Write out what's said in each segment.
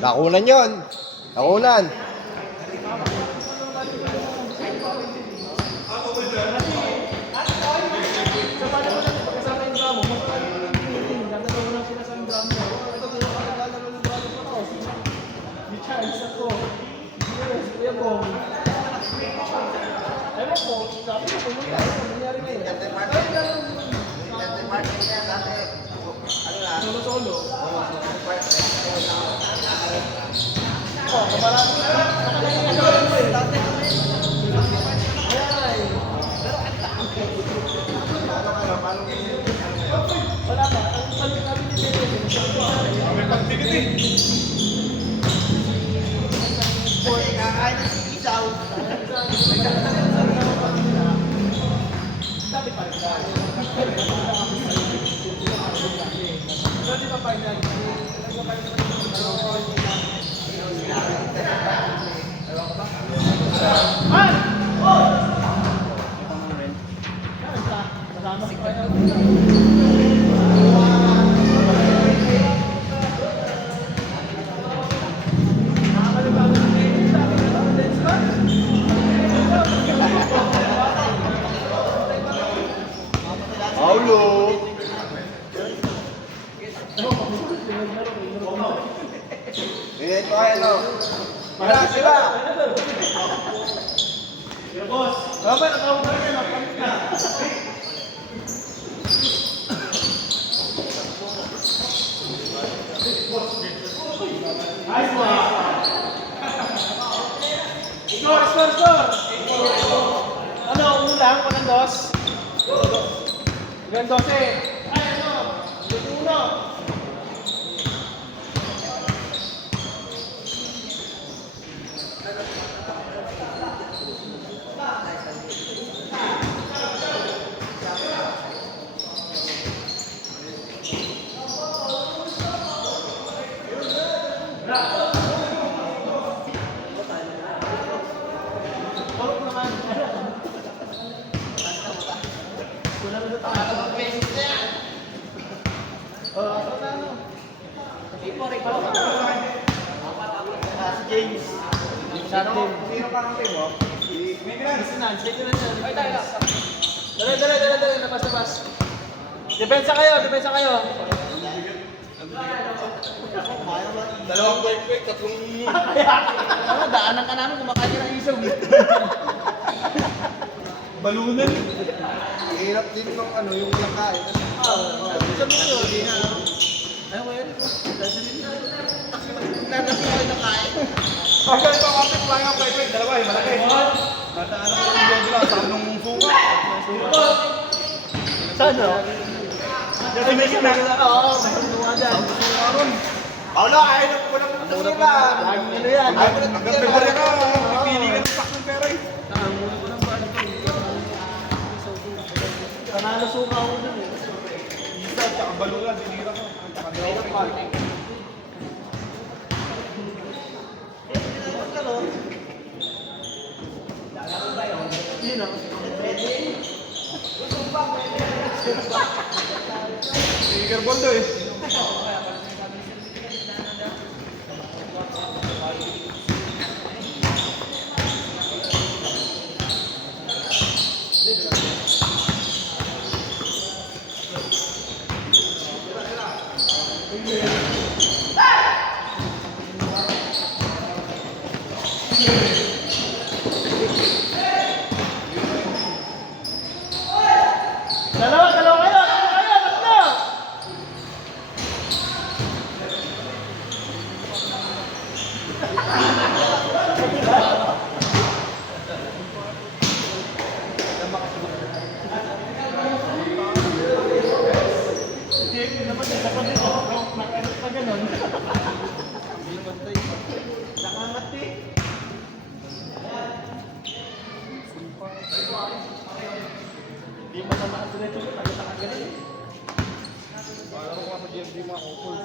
Nakunan yun. Nakunan. Paulo. Ito ay ano. Wala sila. Boss. Tama na tawag ka na. Nice one. Score. Ano, ulang, walang dos. Ilan 12? Ay, ano? Uno. James. Sino pa ng team mo? Ay, tayo. Dali. Labas. Depensa kayo. Dalawang quick, tatlong... Daanan ka namin, kumakain ng isaw. Balunan. Hirap din ng ano, yung nakain. Sabi nyo, hindi nga. Ayaw ko yan. Nanasin ko yung nakain. Pagka ito kapit lang ang quick, dalawa eh, malaki. Nataanan ko yung job lang, saan nung suka. Saan no? May suka dyan. Paolo, ayaw na po lang ito nila. Ano yan? Ayaw mo na ito nila. Pipili ka ng pack ng pera eh. Kanalo suka ako dun eh. Isa, tsaka balulan, dinira ko. Tsaka dalawang pa. Tiger ball to eh. Dalawa kayo, tatlo! Hindi mo naman ang diretso ko, taga-taga ganun. Para ko sa GMD mo ako, full.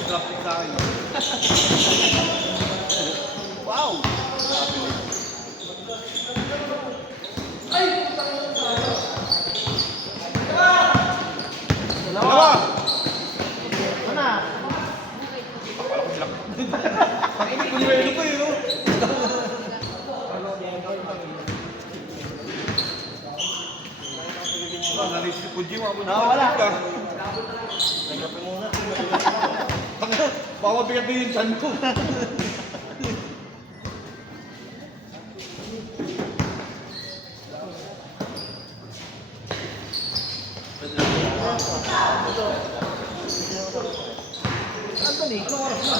traffic sa akin. Wow! Dalawa! Ano? Akala ko sila. Ang init ko yung ko yun, no? Narisip ko, Jim. Wala. Baka mabigat din yung chan ko. Anthony, anong oras na?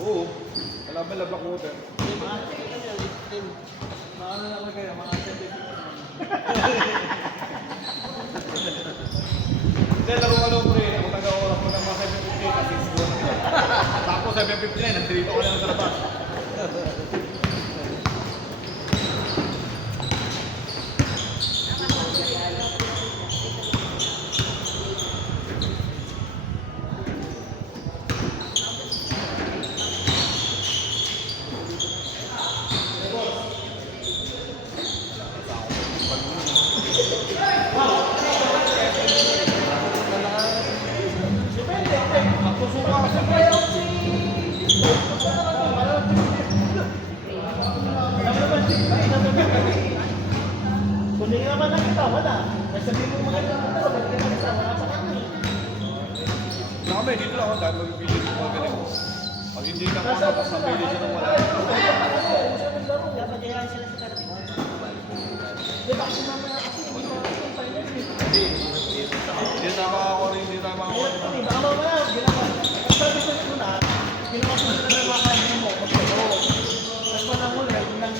Oo. Alam mo, labak mo ito. Maano naman kayo, mga 7:50. Hindi, laro-laro pre. Kung taga-oras mo ng mga 7:50 kasi siguro na kita. Tapos 7:59, nandito ko lang sa labas. Kung hindi naman nakita, wala. Sabihin mo maganda ng pero ba't ka nakita? Wala sa kanya. Kami, dito lang ako dahil magpipili ko mga ganito. Pag hindi ka tapos napili siya ng wala. Dapat yayain sila sa karate. Di ba kasi mamaya kasi hindi pa yung finals eh. Hindi tayo makakuha rin, hindi tayo makakuha rin. Hindi, baka mamaya ginawa. Ang sabi ko ito na, ginawa ko sila ng mga kanya mo, magkayo. Tapos pa nang huli, ng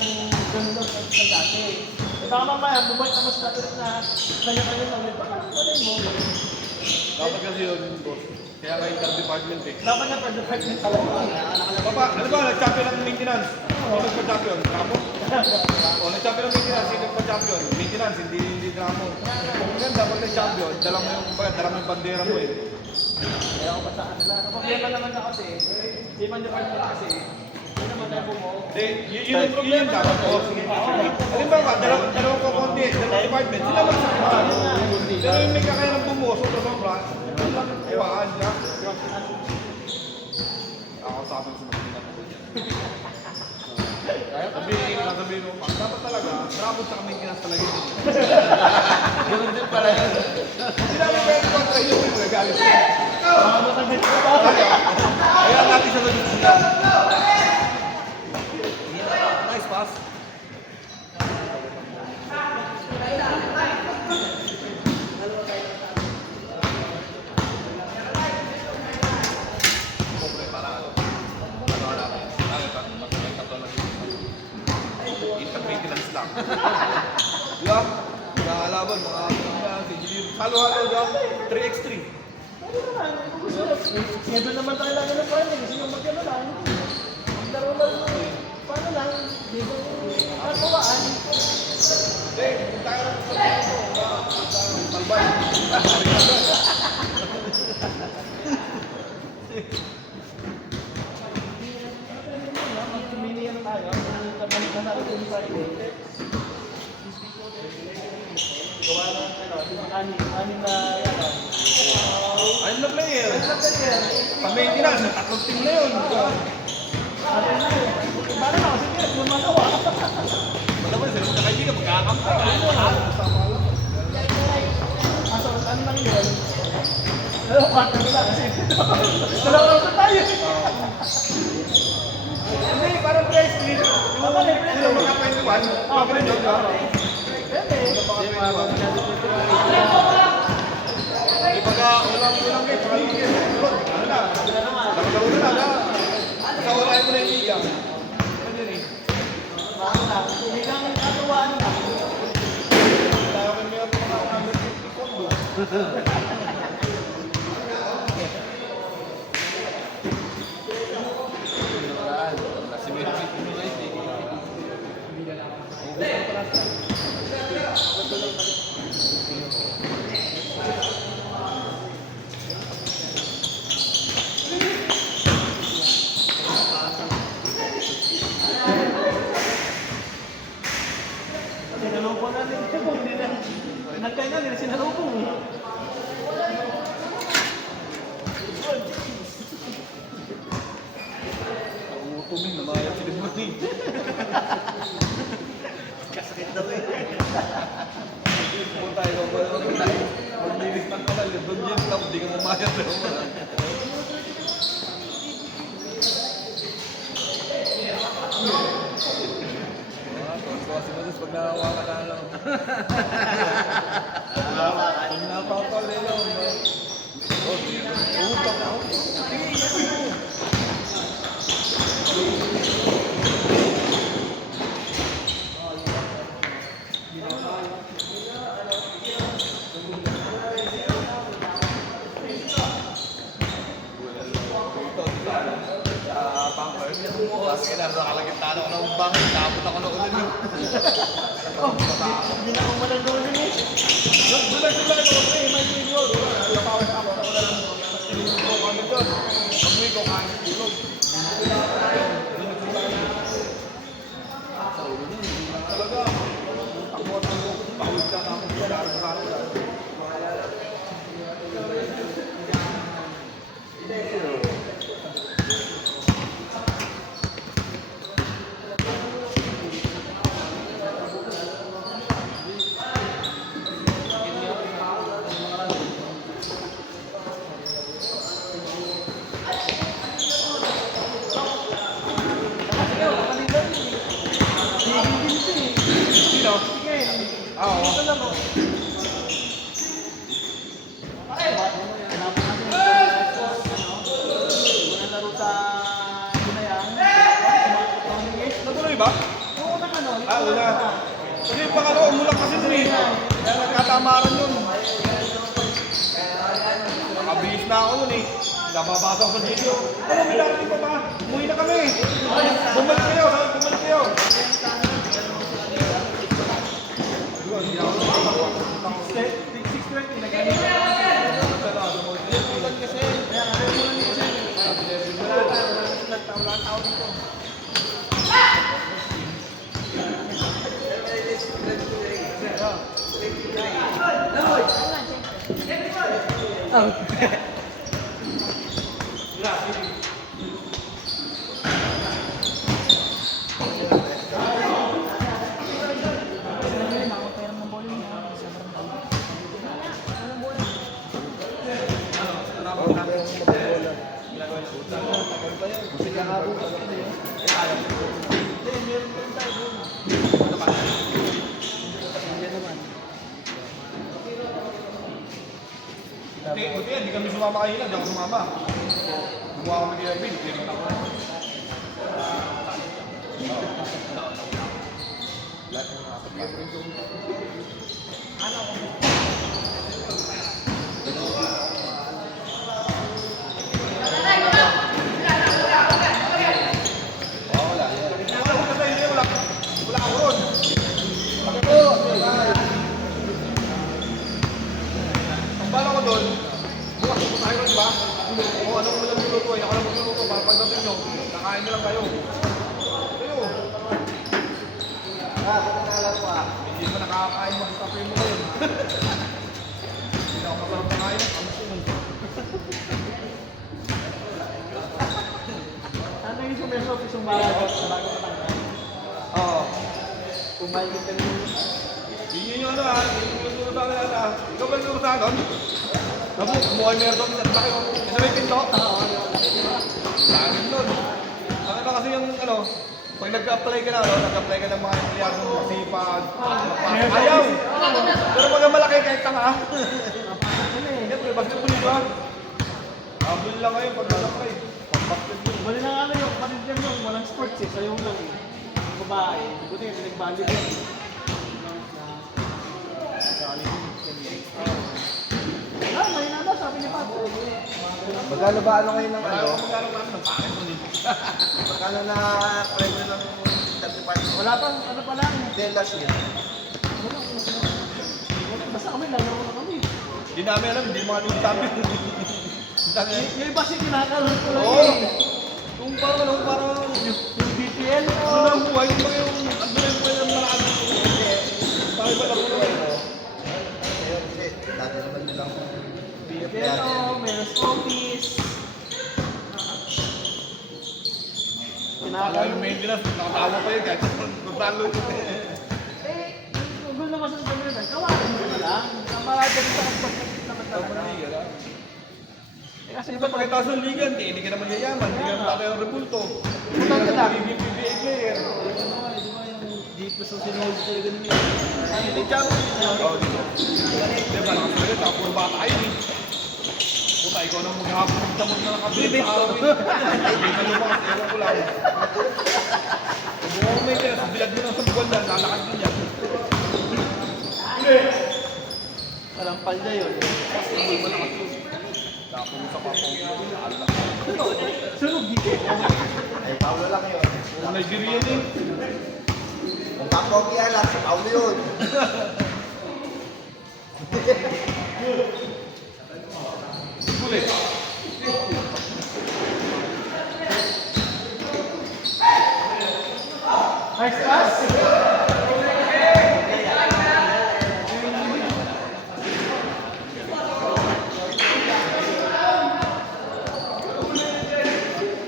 ganun lang sa dati. Baka mamaya, bumalik naman sa dati na kanya-kanya na ulit. Baka naman mo. Dapat kasi yun, boss. Kaya nga inter-department eh. Dapat na per department talaga. Papa, ano ba, nag-champion ng maintenance? Sino nagpa-champion? Dramo? O, nag-champion ng maintenance, sino nagpa-champion? Maintenance, hindi dramo. Kung ganda, pag nag-champion, dala mo yung bandera mo eh. Kaya ako pa sa kanila. Ang problema naman na kasi, di man department kasi, hindi naman na bumuo. Yun yung dapat ko. Halimbawa, dalawang kukunti, dalawang department, sila magsakahan. Pero yung may kakaya ng bumuo, sobra-sobra, yun lang yung kuhaan niya. Ako sabi ko sa mga sabihin mo, dapat talaga, drabot sa kaming kinas talaga yun. Ganun din pala yun. Hindi namin pwede kontra yun yung nagalit siya. Matagit ko ba? Kaya natin siya naging siya. Nice pass. Intermaintenance lang. Diba? Nakalaban, mga halo-halo daw, 3x3. Siyempre naman tayo lang ng pwede. Kasi yung magkano lang, maglaro lang, paano lang, di ko katawaan. Hindi, kung tayo lang sa talbay. Tumili yan tayo. Kabalik na natin yung Friday. Gawa na anim na yan. Ayun na player. Pa-maintenance, tatlong team na yun. Atin na yun. Paano na? Sige, lumagawa. Wala ba sila magkakaibigan, magkakampa. Aso, ano lang yun? Pero partner lang kasi. Dalawa lang tayo. Hindi, parang price split. Yung magkakaibigan, magkakaibigan. Ibaga, ulang kayo, tsaka yung game. Ano na? Nakagawin na na. Kasawalain mo na yung liga. Ano yun eh? Paano na? Hindi kang katuwaan na. Wala kami meron mga 150 pondo. Kasi meron yung guys eh. Sinalubong na din. Hindi na. Nagkaya na nila sinalubong eh. Utumin na mga yung sinimuni. Kasakit daw eh. Kung tayo maglinis ng kanal, doon yung club, di ka mamayat. Kasi malis pag nakawa ka na lang. Pag napapal nila, utak na ako. Kasi na, nakalagitana ko ng bangin, nakabot ako ng ulan yun. Oh, hindi na ako mananggunin eh. Doon lang sila ako, may video. Napawin ako na lang. Tapos tinulog ko kami doon. Pag-uwi ko, kain sa tulog. Talaga, ako at ako, pawid ka na ako. Sino? Oo. Ito lang oh. Natuloy ba? Una. Kasi pang ano, umulang kasi dun eh. Kaya nagkatamaran yun. Nakabihis na ako nun eh. Nababasa ko sa video. Ano, may darating pa ba? Umuwi na kami. Bumalik kayo, bumalik kayo. Hindi kami sumama kanina, hindi ako sumama. Gumawa kami kay Erwin, pinag ako na. Wala ako ron. Ang bala ko doon, bukas ko tayo ron ba? O anong mo lang nuluto, ako lang magluluto para pagdating nyo, nakain na lang kayo. Kayo. Hindi pa nakakain, masasapin mo ngayon. Hindi na ako masarap na kain, ang sunod. Ano yung sumeso isang bago matanggal? Oo. Kumain ka rin. Yun yung ano ha, yung luto na natin ha. Ikaw ba luto na doon? Nabu, kumuha meron doon, isa laki mo. Isa may pinto? Langin doon. Ang iba kasi yung ano, pag nag-apply ka na, no? Nag-apply ka ng mga empleyado mo, masipag, ayaw! Pero pag malaki kahit tanga, siyempre, basketball ba? Abol lang ngayon pag nag-apply. Pag-basketball. Bali na nga yung kapatid niya yung walang sports eh, sayo lang eh. Babae, buti yung nag-volleyball. May nada, sabi ni Pat. Magkano ba ano ngayon ng ano? Magkano ba ng pangit mo dito? Magkano na premyo ng 35? Wala pang, ano pa lang. Then last year. Basta kami, lalaro na kami. Hindi namin alam, hindi mga nagsabi. Yung iba siya kinakalot ko lang Oo! eh. Kung parang Yung BTL ano o... na ang buhay, yung mga yung ano na yung buhay ng marami. yung maintenance, nakatawa pa yun kahit magpalo. Google naman sa government, kawalan mo na lang. Marami rin sa kapatid naman talaga. Kasi Iba pagkataas ng liga, hindi ka naman yayaman, hindi ka naman tayo ng rebulto. Utang ka lang. Hindi PBA player. dito sa sinuhod sa ganun yun. Ay, hindi siya. Oo, dito. Diba, nakasalaga, tapos puro bata yun eh. Puta, ikaw nang maghapon ng tamot na nakabili sa akin. Hindi ka lumakas, ewan ko lang. Kung mo may kaya, sa bilag mo ng sa buwan lang, lalakad din yan. Kalampal niya yun. Hindi mo lakas yun. Tapos sa papong Sunog dito. Ay, Paulo lang yun. Kung Nigerian eh. Kung Papogi alam, si Paulo yun. Kulit. Nice pass.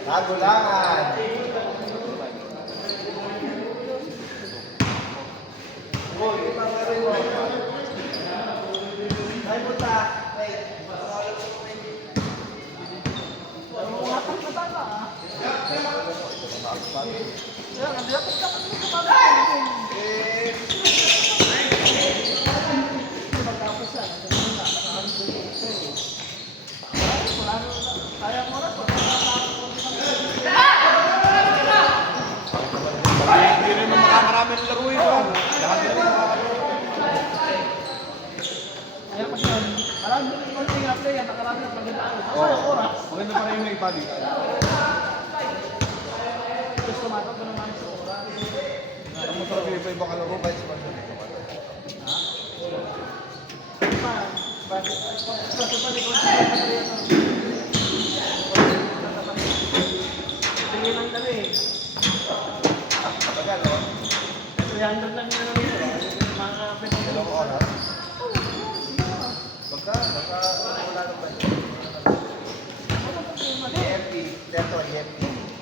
Nagulangan. Ay, puta. Hindi rin naman makakarami ng laro ito. Lahat din naman makakarami. Kaya pa siya, marami na naman yung nga play, nakarami na pagandaan. Sa Oo. oras, Maganda pa rin yung ipali. gusto matag ko naman sa oras. Ang masarap yung iba-iba kalaro. Vice versa. Tingin lang kami. Magano? 300 lang yun naman ito. Mga pinag- Dalawang oras. Baka wala na ba? EMP. Teto, EMP.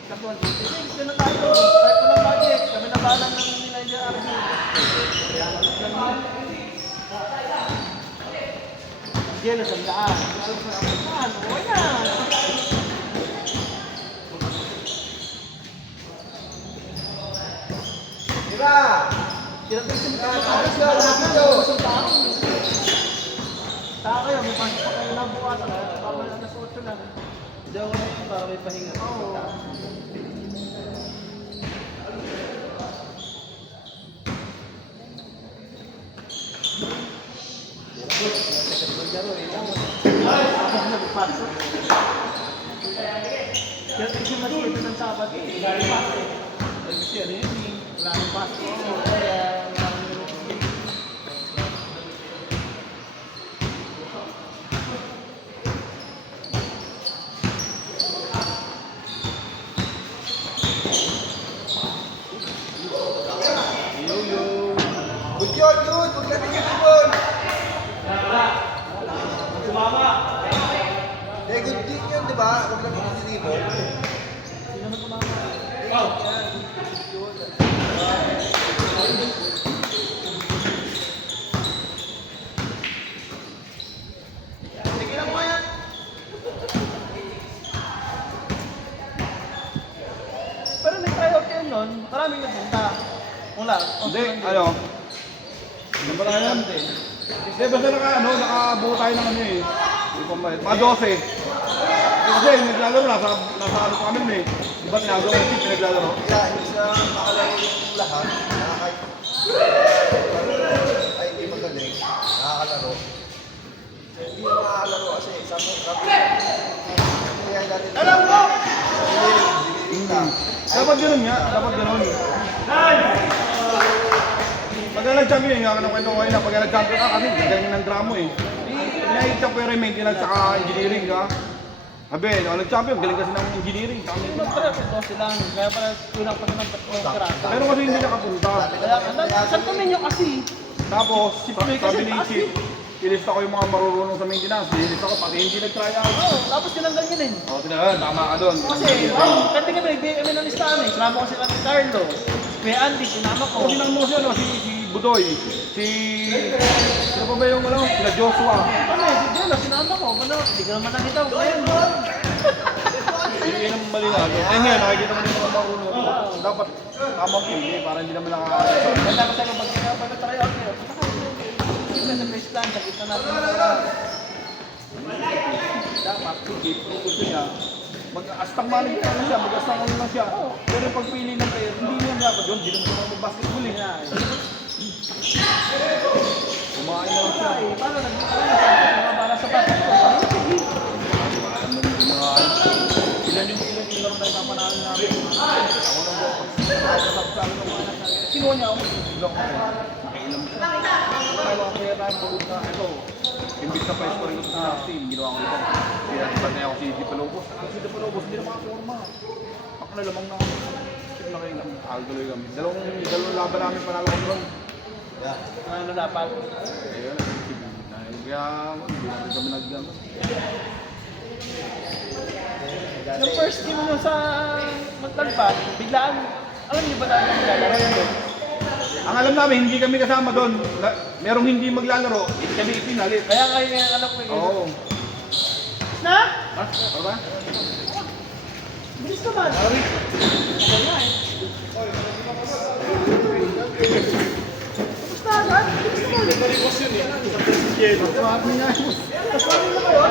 Kapag ito na tayo. Kahit walang budget, kami na balang ng nila yung RB. Gelo, sandaan. Sandaan, okay na. Tira! Kinapagsin ka Ayos yun, ayos yun. Saka kayo, may pasok pa kayo na bukas. Bawal na sa 8 lang. Diyan ko na yun para may pahinga. Oo. Kaya kasi mas ito ng sabat eh. Kasi ano yun eh. Wala nang pasok. Kaya wala nang escape. Good yun, yun! Huwag natin yung ibon! Eh, good din yun, di ba? Huwag natin yung ibon. Sino na tumama? Sige lang mo yan! Pero may tryout kayo nun, maraming nagpunta. Wala. Hindi, ano? Hindi ba tayo yan? Hindi, basta nakabuo tayo ng ano eh. Hindi pa mahal. Mga 12. Kasi naglalaro, nasa ano pa kami eh. Di ba tinagawa yung team, naglalaro? Kaya, hindi siya makalaro yung lahat. Nakakay... Ay, hindi magaling. Nakakalaro. Hindi mo makakalaro kasi sabi kaya natin... Alam mo! Dapat ganun nga, dapat ganun. Pag nag-champion, nga ka ng kwento ko ngayon na pag nag-champion ka kasi galing ng drama eh. Pinahit-champion pero yung maintenance saka engineering ka. Sabi, nag-champion, galing kasi ng engineering. Saka Yung maintenance. mag-tryout, 12 lang. Kaya pala kulang pa naman 3 karata. Pero kasi hindi nakapunta. Kaya, San Domingo kasi. Tapos, Si Play kasi sabi ni taas Chief, ilista ko yung mga marurunong sa maintenance. Ilista ko, pati hindi nag-try out. Oo, tapos tinanggal yun eh. O, tinangan, tama ka doon. Kasi, kanti kami, nagbigay kami ng listahan eh. Sinama ko sila ni Carlo. Kuya Andy, sinama ko. O, sinang mo siya, no? Si Budoy, ano pa ba yung ano? Sila Joshua. Ano eh, si Jello, sinama ko. Ano, hindi ka naman nakita ko. Ayun, doon. Yun ang mali nga. Eh ngayon, nakikita mo din mga marunong. Dapat tamang pili para hindi naman nakakaalas. Ganda ko sa'yo, pag nag-try out nyo. Kita sa first plan, sakita natin. Dapat, sige, gusto niya. Mag-astang manager na siya, mag-astang ano lang siya. Pero yung pagpili ng player, hindi niya dapat yun. Hindi naman siya mag-basketball eh. Kumain na lang siya. Paano para sa basketball? Ilan yung laro na ipapanaan namin. Ako lang po. Sabi ng mga anak. Kinuha niya ako. Lock ako. Nakailam siya. Kaya kaya tayo pagod na ito. Imbis na pa-score ko sa team, ginawa ko ito. Kaya iban na ako si Di Palobos. Si Di Palobos, hindi na makaporma. Ako na lamang na ako. Sip na kayo kami. Tuloy kami. Dalawang laban namin panalo ko doon. Ano dapat? Ayun. Kaya hindi natin kami nag-gano. Yung first game nyo sa magtagpan, biglaan, alam niyo ba na ang maglalaro yun? Ang alam namin, hindi kami kasama doon. Merong hindi maglalaro, kami ipinalit. Kaya kayo yung anak ko Oo. Na? Ha? Ano ba? Bilis naman. Wala eh. Kamusta agad? Bilis naman. Marami nga. Kasama na kayo?